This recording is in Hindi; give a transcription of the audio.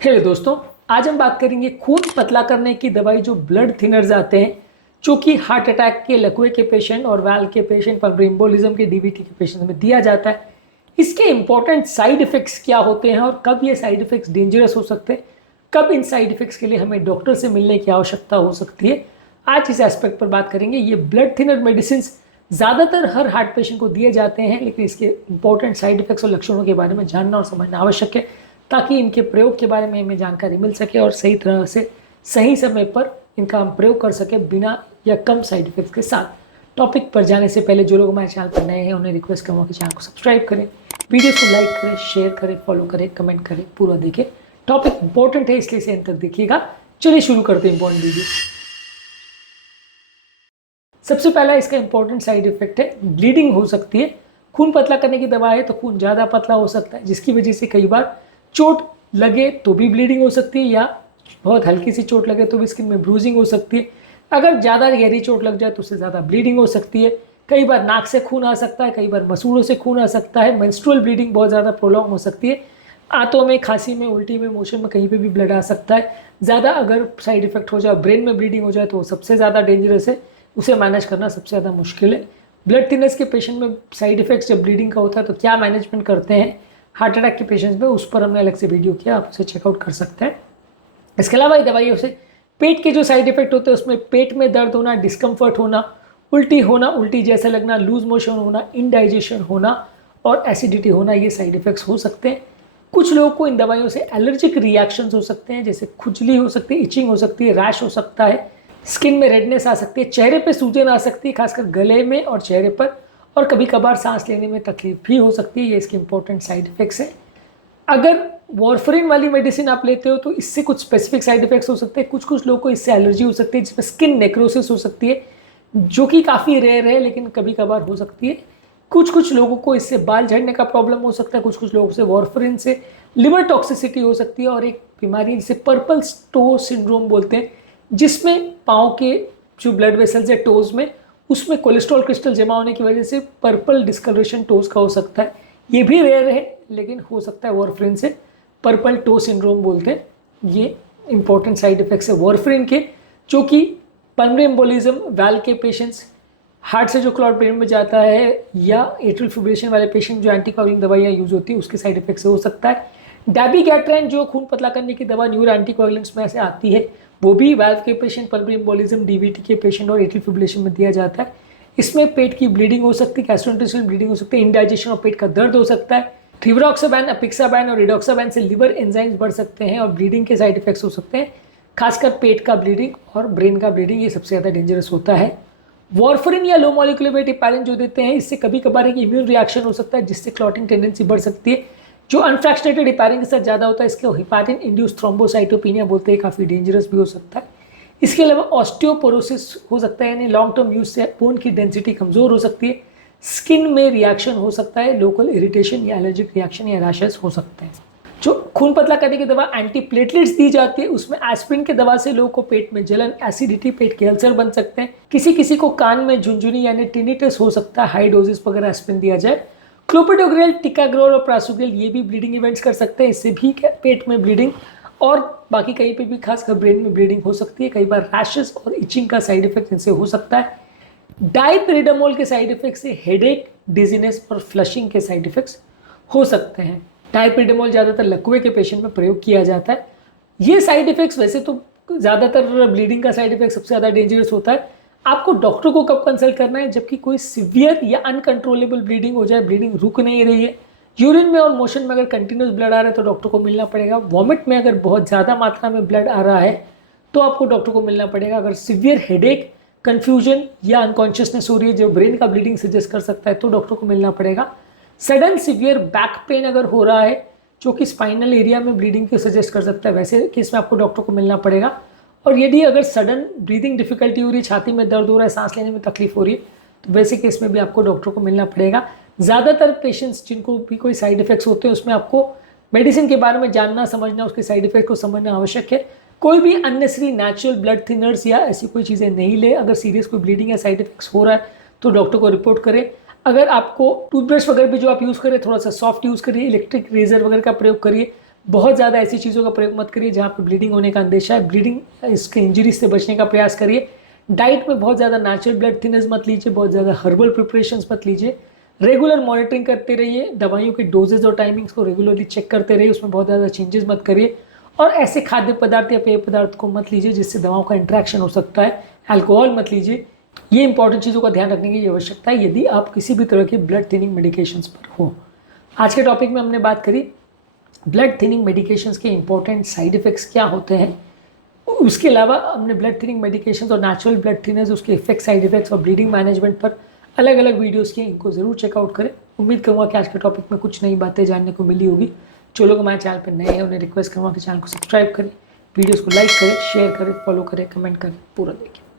हेलो दोस्तों, आज हम बात करेंगे खून पतला करने की दवाई जो ब्लड थिनर्स आते हैं, जो कि हार्ट अटैक के, लकवे के पेशेंट और वाल्व के पेशेंट, पल्मोनरी एम्बोलिज्म के, डीवीटी के पेशेंट में दिया जाता है। इसके इंपॉर्टेंट साइड इफेक्ट्स क्या होते हैं और कब ये साइड इफेक्ट्स डेंजरस हो सकते हैं, कब इन साइड इफेक्ट्स के लिए हमें डॉक्टर से मिलने की आवश्यकता हो सकती है। आज इस एस्पेक्ट पर बात करेंगे। ये ब्लड थिनर मेडिसिन ज़्यादातर हर हार्ट पेशेंट को दिए जाते हैं, लेकिन इसके इंपॉर्टेंट साइड इफेक्ट्स और लक्षणों के बारे में जानना और समझना आवश्यक है, ताकि इनके प्रयोग के बारे में हमें जानकारी मिल सके और सही तरह से सही समय पर इनका हम प्रयोग कर सके बिना या कम साइड इफेक्ट्स के साथ। टॉपिक पर जाने से पहले जो लोग हमारे चैनल पर नए हैं उन्हें रिक्वेस्ट करूँगा कि चैनल को सब्सक्राइब करें, वीडियो को लाइक करें, शेयर करें, फॉलो करें, कमेंट करें, पूरा देखें। टॉपिक इंपॉर्टेंट है, इसलिए इसे अंत तक देखिएगा। चलिए शुरू करते हैं इंपॉर्टेंट वीडियो। सबसे पहला इसका इंपॉर्टेंट साइड इफेक्ट है ब्लीडिंग हो सकती है। खून पतला करने की दवा है तो खून ज़्यादा पतला हो सकता है, जिसकी वजह से कई बार चोट लगे तो भी ब्लीडिंग हो सकती है, या बहुत हल्की सी चोट लगे तो भी स्किन में ब्रूजिंग हो सकती है। अगर ज़्यादा गहरी चोट लग जाए तो उससे ज़्यादा ब्लीडिंग हो सकती है। कई बार नाक से खून आ सकता है, कई बार मसूड़ों से खून आ सकता है। मेंस्ट्रुअल ब्लीडिंग बहुत ज़्यादा प्रोलॉन्ग हो सकती है। आंतों में, खांसी में, उल्टी में, मोशन में, कहीं पे भी ब्लड आ सकता है। ज़्यादा अगर साइड इफेक्ट हो जाए, ब्रेन में ब्लीडिंग हो जाए तो वो सबसे ज़्यादा डेंजरस है, उसे मैनेज करना सबसे ज़्यादा मुश्किल है। ब्लड थिनर्स के पेशेंट में साइड इफेक्ट्स जब ब्लीडिंग का होता है तो क्या मैनेजमेंट करते हैं हार्ट अटैक के पेशेंट्स में, उस पर हमने अलग से वीडियो किया, आप उसे चेकआउट कर सकते हैं। इसके अलावा ये दवाइयों से पेट के जो साइड इफेक्ट होते हैं उसमें पेट में दर्द होना, डिस्कम्फर्ट होना, उल्टी होना, उल्टी जैसा लगना, लूज मोशन होना, इनडाइजेशन होना और एसिडिटी होना, ये साइड इफेक्ट्स हो सकते हैं। कुछ लोगों को इन दवाइयों से एलर्जिक रिएक्शंस हो सकते हैं, जैसे खुजली हो सकती है, इचिंग हो सकती है, रैश हो सकता है, स्किन में रेडनेस आ सकती है, चेहरे पे सूजन आ सकती है, खासकर गले में और चेहरे पर, और कभी कभार सांस लेने में तकलीफ भी हो सकती है। ये इसके इंपॉर्टेंट साइड इफेक्ट्स हैं। अगर वॉरफरिन वाली मेडिसिन आप लेते हो तो इससे कुछ स्पेसिफिक साइड इफेक्ट्स हो सकते हैं। कुछ कुछ लोगों को इससे एलर्जी हो सकती है, जिसमें स्किन नेक्रोसिस हो सकती है, जो कि काफ़ी रेयर है लेकिन कभी कभार हो सकती है। कुछ कुछ लोगों को इससे बाल झड़ने का प्रॉब्लम हो सकता है। कुछ कुछ लोगों से वॉरफरिन से लिवर टॉक्सिसिटी हो सकती है, और एक बीमारी जिसे पर्पल टो सिंड्रोम बोलते हैं, जिसमें पाँव के जो ब्लड वेसल्स है टोज में, उसमें कोलेस्ट्रॉल क्रिस्टल जमा होने की वजह से पर्पल डिस्कलरेशन टोज का हो सकता है। ये भी रेयर है लेकिन हो सकता है वॉरफरिन से। पर्पल टो सिंड्रोम बोलते हैं। ये इंपॉर्टेंट साइड इफेक्ट्स है वॉरफरिन के, जो कि पल्मोनरी एम्बोलिज्म, वाल्व के पेशेंट्स, हार्ट से जो क्लॉट ब्रेन में जाता है, या एट्रियल फिब्रिलेशन वाले पेशेंट जो एंटीकोगुलेंट दवाइयाँ यूज होती है उसके साइड इफेक्ट से हो सकता है। डैबिगैट्रेन जो खून पतला करने की दवा न्यूरो एंटीकोगुलेंट्स में से आती है, वो भी वाल्व के पेशेंट, पल्मोनरी एम्बोलिज्म, डीवीटी के पेशेंट और एट्रियल फिब्रिलेशन में दिया जाता है। इसमें पेट की ब्लीडिंग हो सकती है, गैस्ट्रोइंटेस्टाइनल ब्लीडिंग हो सकती है, इंडाइजेशन और पेट का दर्द हो सकता है। रिवरोक्साबैन, अपिक्साबैन और रिडोक्साबैन से लिवर एंजाइम्स बढ़ सकते हैं और ब्लीडिंग के साइड इफेक्ट्स हो सकते हैं, खासकर पेट का ब्लीडिंग और ब्रेन का ब्लीडिंग, ये सबसे ज़्यादा डेंजरस होता है। वॉरफरिन या लो मॉलिक्यूलर वेट हेपारिन जो देते हैं, इससे कभी कभार एक इम्यून रिएक्शन हो सकता है, जिससे क्लॉटिंग टेंडेंसी बढ़ सकती है, जो अनफ्रैक्शनेटेड हेपारिन के साथ ज़्यादा होता है। इसको हेपारिन इंड्यूस थ्रोम्बोसाइटोपिनिया बोलते हैं, काफ़ी डेंजरस भी हो सकता है। इसके अलावा ऑस्टियोपोरोसिस हो सकता है, यानी लॉन्ग टर्म यूज से बोन की डेंसिटी कमज़ोर हो सकती है। स्किन में रिएक्शन हो सकता है, लोकल इरिटेशन या एलर्जिक रिएक्शन या रैशेस हो सकते हैं। जो खून पतला करने की दवा एंटीप्लेटलेट्स दी जाती है, उसमें एस्पिरिन की दवा से लोगों को पेट में जलन, एसिडिटी, पेट के अल्सर बन सकते हैं। किसी किसी को कान में झुंझुनी यानी टिनिटस हो सकता है, हाई डोजेस पर अगर एस्पिरिन दिया जाए। क्लोपिडोग्रेल, टिकाग्रोल और प्रासुग्रेल ये भी ब्लीडिंग इवेंट्स कर सकते हैं, इससे भी पेट में ब्लीडिंग और बाकी कहीं पे भी खासकर ब्रेन में ब्लीडिंग हो सकती है। कई बार रैशेस और इचिंग का साइड इफेक्ट इनसे हो सकता है। डाइपिरिडामोल के साइड इफेक्ट से हेडेक, डिजीनेस और फ्लशिंग के साइड इफेक्ट्स हो सकते हैं। डाइपिरिडामोल ज़्यादातर लकवे के पेशेंट में प्रयोग किया जाता है। ये साइड इफेक्ट्स वैसे तो ज़्यादातर ब्लीडिंग का साइड इफेक्ट सबसे ज़्यादा डेंजरस होता है। आपको डॉक्टर को कब कंसल्ट करना है, जबकि कोई सीवियर या अनकंट्रोलेबल ब्लीडिंग हो जाए, ब्लीडिंग रुक नहीं रही है, यूरिन में और मोशन में अगर कंटिन्यूस ब्लड आ रहा है तो डॉक्टर को मिलना पड़ेगा। वॉमिट में अगर बहुत ज़्यादा मात्रा में ब्लड आ रहा है तो आपको डॉक्टर को मिलना पड़ेगा। अगर सीवियर हेडेक, कन्फ्यूजन या अनकॉन्शियसनेस हो रही है जो ब्रेन का ब्लीडिंग सजेस्ट कर सकता है तो डॉक्टर को मिलना पड़ेगा। सडन सीवियर बैक पेन अगर हो रहा है जो कि स्पाइनल एरिया में ब्लीडिंग को सजेस्ट कर सकता है, वैसे केस में आपको डॉक्टर को मिलना पड़ेगा। और यदि अगर सडन ब्रीदिंग डिफिकल्टी हो रही है, छाती में दर्द हो रहा है, सांस लेने में तकलीफ हो रही है, तो वैसे केस में भी आपको डॉक्टर को मिलना पड़ेगा। ज़्यादातर पेशेंट्स जिनको भी कोई साइड इफेक्ट्स होते हैं उसमें आपको मेडिसिन के बारे में जानना, समझना, उसके साइड इफेक्ट को समझना आवश्यक है। कोई भी अननेसरी नेचुरल ब्लड थिनर्स या ऐसी कोई चीज़ें नहीं ले। अगर सीरियस कोई ब्लीडिंग या साइड इफेक्ट्स हो रहा है तो डॉक्टर को रिपोर्ट करें। अगर आपको टूथब्रश वगैरह भी जो आप यूज़ करें थोड़ा सा सॉफ्ट यूज़ करिए, इलेक्ट्रिक रेजर वगैरह का प्रयोग करिए, बहुत ज़्यादा ऐसी चीज़ों का प्रयोग मत करिए जहाँ पे ब्लीडिंग होने का अंदेशा है। ब्लीडिंग इसके इंजरी से बचने का प्रयास करिए। डाइट में बहुत ज़्यादा नेचुरल ब्लड थिनर्स मत लीजिए, बहुत ज़्यादा हर्बल प्रिपरेशंस मत लीजिए। रेगुलर मॉनिटरिंग करते रहिए, दवाइयों के डोजेज और टाइमिंग्स को रेगुलरली चेक करते रहिए, उसमें बहुत ज़्यादा चेंजेस मत करिए। और ऐसे खाद्य पदार्थ या पेय पदार्थ को मत लीजिए जिससे दवाओं का इंट्रैक्शन हो सकता है। अल्कोहल मत लीजिए। ये इंपॉर्टेंट चीज़ों का ध्यान रखने की आवश्यकता है यदि आप किसी भी तरह के ब्लड थिनिंग मेडिकेशंस पर हो। आज के टॉपिक में हमने बात करी ब्लड थिनिंग मेडिकेशंस के इंपॉर्टेंट साइड इफेक्ट्स क्या होते हैं। उसके अलावा हमने ब्लड थिनिंग मेडिकेशंस और नेचुरल ब्लड थिनर्स, उसके इफेक्ट, साइड इफेक्ट्स और ब्लीडिंग मैनेजमेंट पर अलग अलग वीडियोस किए, इनको ज़रूर चेकआउट करें। उम्मीद करूँगा कि आज के टॉपिक में कुछ नई बातें जानने को मिली होगी। जो लोग हमारे चैनल पर नए हैं उन्हें रिक्वेस्ट करूँगा कि चैनल को सब्सक्राइब करें, वीडियोज़ को लाइक करें, शेयर करें, फॉलो करें, कमेंट करें, पूरा देखें।